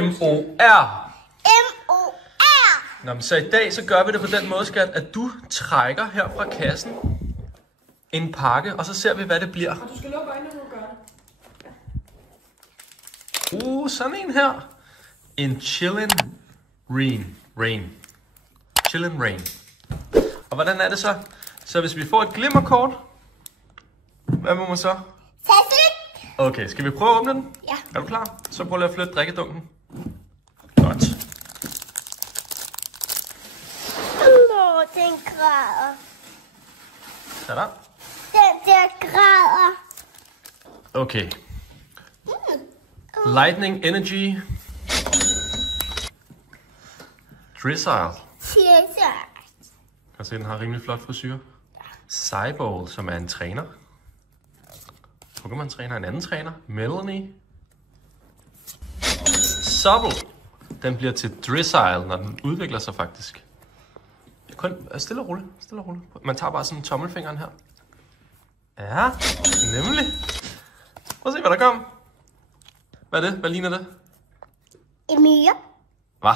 M-O-R. M-O-R. Nå, men så i dag så gør vi det på den måde, skat, at du trækker her fra kassen en pakke, og så ser vi, hvad det bliver. Og du skal lukke øjnene, når du gør det. Sådan en her. En Chillin' Rain. Chillin' Rain. Og hvordan er det så? Så hvis vi får et glimmerkort, hvad må man så? Sæt. Okay, skal vi prøve at åbne den? Ja. Er du klar? Så prøv lige at flytte drikkedunken. Godt. Den græder. Sådan. Den der græder. Okay. Lightning Energy. Drizzile. Kan se, den har rimelig flot frisyr. Cyball, som er en træner. Pokémon-træner, en anden træner. Melanie. Sobble. Den bliver til Drizzile, når den udvikler sig faktisk. Kun stille og roligt. Man tager bare sådan tommelfingeren her. Ja, nemlig. Prøv at se, hvad der kom. Hvad er det? Hvad ligner det? Emilie. Hvad?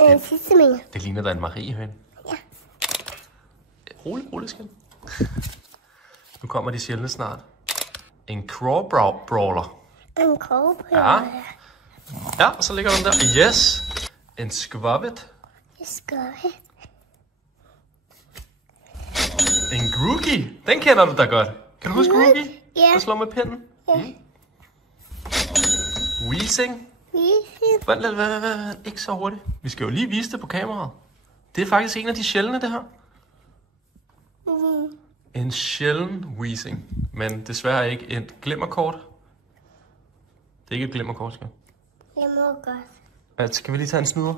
En sidste mere. Det ligner da en mariehøn. Ja. Rolig, skat. Nu kommer de sjældne snart. En Crawbrawler. En kobra. Ja. Ja, og så ligger den der. Yes. En Skwobbit. Jeg skal have. En Grookey. Den kender du da godt. Kan du huske Grookey? Ja. Der slår med pinden. Ja. Weezing. Hvad? Ikke så hurtigt. Vi skal jo lige vise det på kameraet. Det er faktisk en af de sjældne, det her. En sjælden Weezing. Men desværre ikke et glimmerkort. Det er ikke et glimmerkort, skal Jeg må godt. Altså, skal vi lige tage en snyder?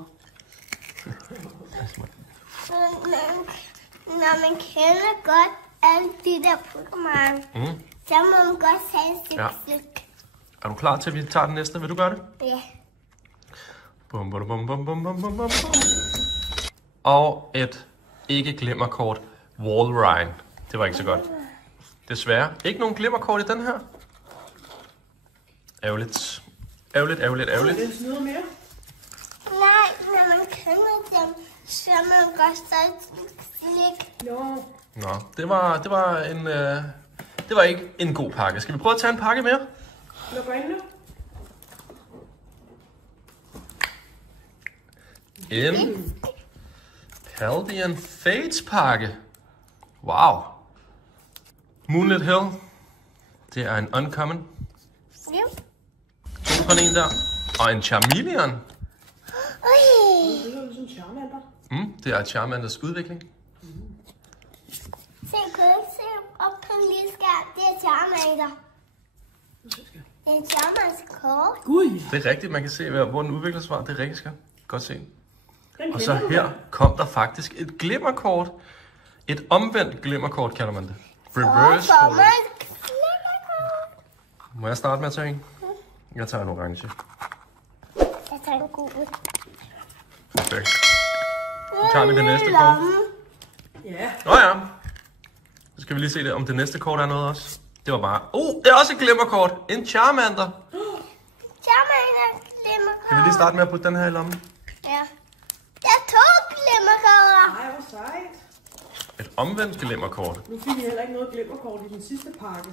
Når man kender godt alle de der Pokémon, så må man godt tage en stykke. Er du klar til, at vi tager den næste? Vil du gøre det? Ja. Bum, bum, bum, bum, bum, bum, bum. Og et ikke glimmerkort Walrein. Det var ikke så godt. Desværre. Ikke nogen glimmerkort i den her. Ærgerligt. Ærgerligt. Det snyder mere. Nej, når man kender dem, så må man godt stadig slik. Nå. Nå, det var ikke en god pakke. Skal vi prøve at tage en pakke mere? Luk øjnene. En Paldean Fates pakke. Wow. Moonlit Hill. Det er en uncommon. Ja. 2 på en der. Og en Charmeleon. Det er jo sådan en Charmander. Det er Charmanders udvikling. Se, kan du ikke se op på en lille skærm? Det er Charmander. En Charmanders kort. Gud. Det er rigtigt, man kan se, hvor den udvikler sig fra. Det er rigtigt, skal. Godt se. Den Og så kender du her da. kom der faktisk et glimmerkort. Et omvendt glimmerkort, kalder man det. Reverse For holder. mig. Må jeg starte med at tage en? Jeg tager en orange. Jeg tager en gul. Perfekt. Så tager vi det næste kort. Ja. Ja. Så skal vi lige se det, om det næste kort er noget også. Det var bare... det er også et glimmerkort. En Charmander. Charmander glimmerkort. Kan vi lige starte med at putte den her i lommen? Ja. Der er 2 glimmerkorter. Ej, hvor sejt. Et omvendt glimmerkort. Nu fik vi heller ikke noget glimmerkort i den sidste pakke.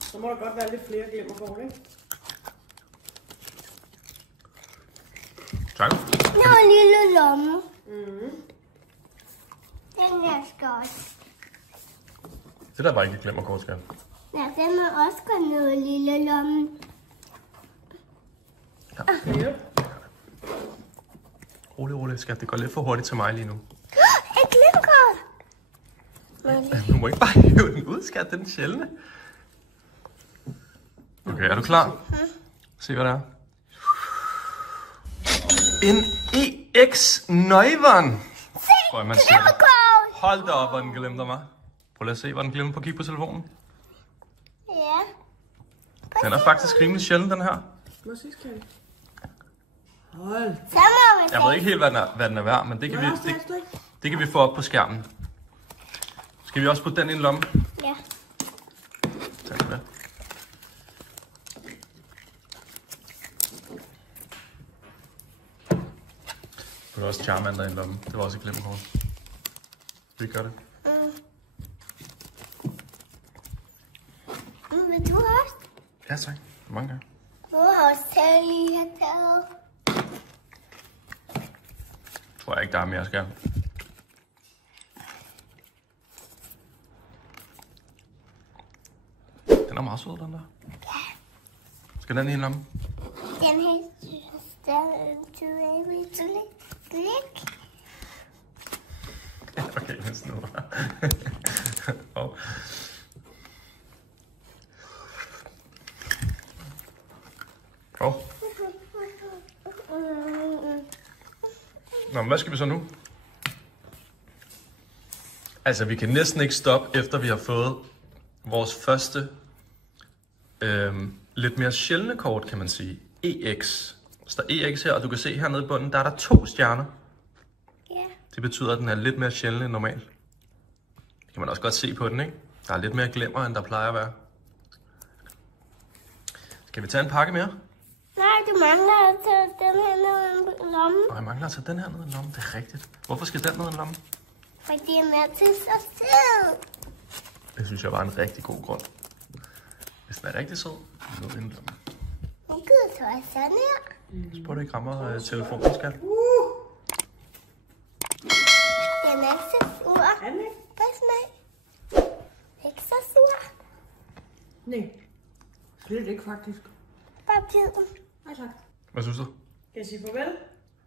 Så må der godt være lidt flere glimmerkort, ikke? Tak. Nu er en lille lomme. Den her skal også. Det der var ikke et glimmerkort, skal. Ja, den må også gå ned i lille lomme. Ja. Rolig, skat. Det går lidt for hurtigt til mig lige nu. Et glimmerkort. Du må ikke bare hive den ud, skat. Det er den sjældne. Okay, er du klar? Se, hvad der er. En EX Neuven. Prøv, man ser. Glimmerkort. Hold da op, hvor den glemte mig. Prøv lige at se, hvor den glemte på at kigge på telefonen. Ja. Den er faktisk rimelig sjælden, den her. Må jeg se, Skalli? Hold. Så må man Jeg ved ikke helt, hvad den er værd, men det kan vi få op på skærmen. Skal vi også putte den i en lomme? Ja. Tag den med. kan du også Charmander i en lomme. Det var også et glemmekort. Skal vi gøre det? Vil du også? Ja, tak. Mange gange. Nu har også Sally her taget. Tror jeg ikke, der er mere skærm. Den er meget sød, den der. Skal den i en lomme? Den her slik. Okay, men snor. Oh. Oh. Nå, men hvad skal vi så nu? Altså, vi kan næsten ikke stoppe, efter vi har fået vores første lidt mere sjældne kort, kan man sige. EX. Så der er EX her, og du kan se hernede i bunden, der er der 2 stjerner. Ja. Det betyder, at den er lidt mere sjælden end normalt. Det kan man også godt se på den, ikke? Der er lidt mere glimmer, end der plejer at være. Skal vi tage en pakke mere? Nej, du mangler at tage den her ned i lommen. Og jeg mangler at tage den her ned i en lomme, det er rigtigt. Hvorfor skal den ned i en lomme? Fordi den er til sig selv. Det synes jeg var en rigtig god grund. Hvis den er rigtig sød, ned i en lomme. Jeg gider så også sådan her. Spørg du ikke rammer telefonen, skat? Den er ikke så sur. Er den ikke? Hvad smag? Ikke så sur. Nej. Slet ikke faktisk. Bare bid den. Nej tak. Hvad synes du? Kan jeg sige farvel?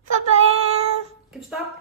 Farvel. Kan vi stoppe?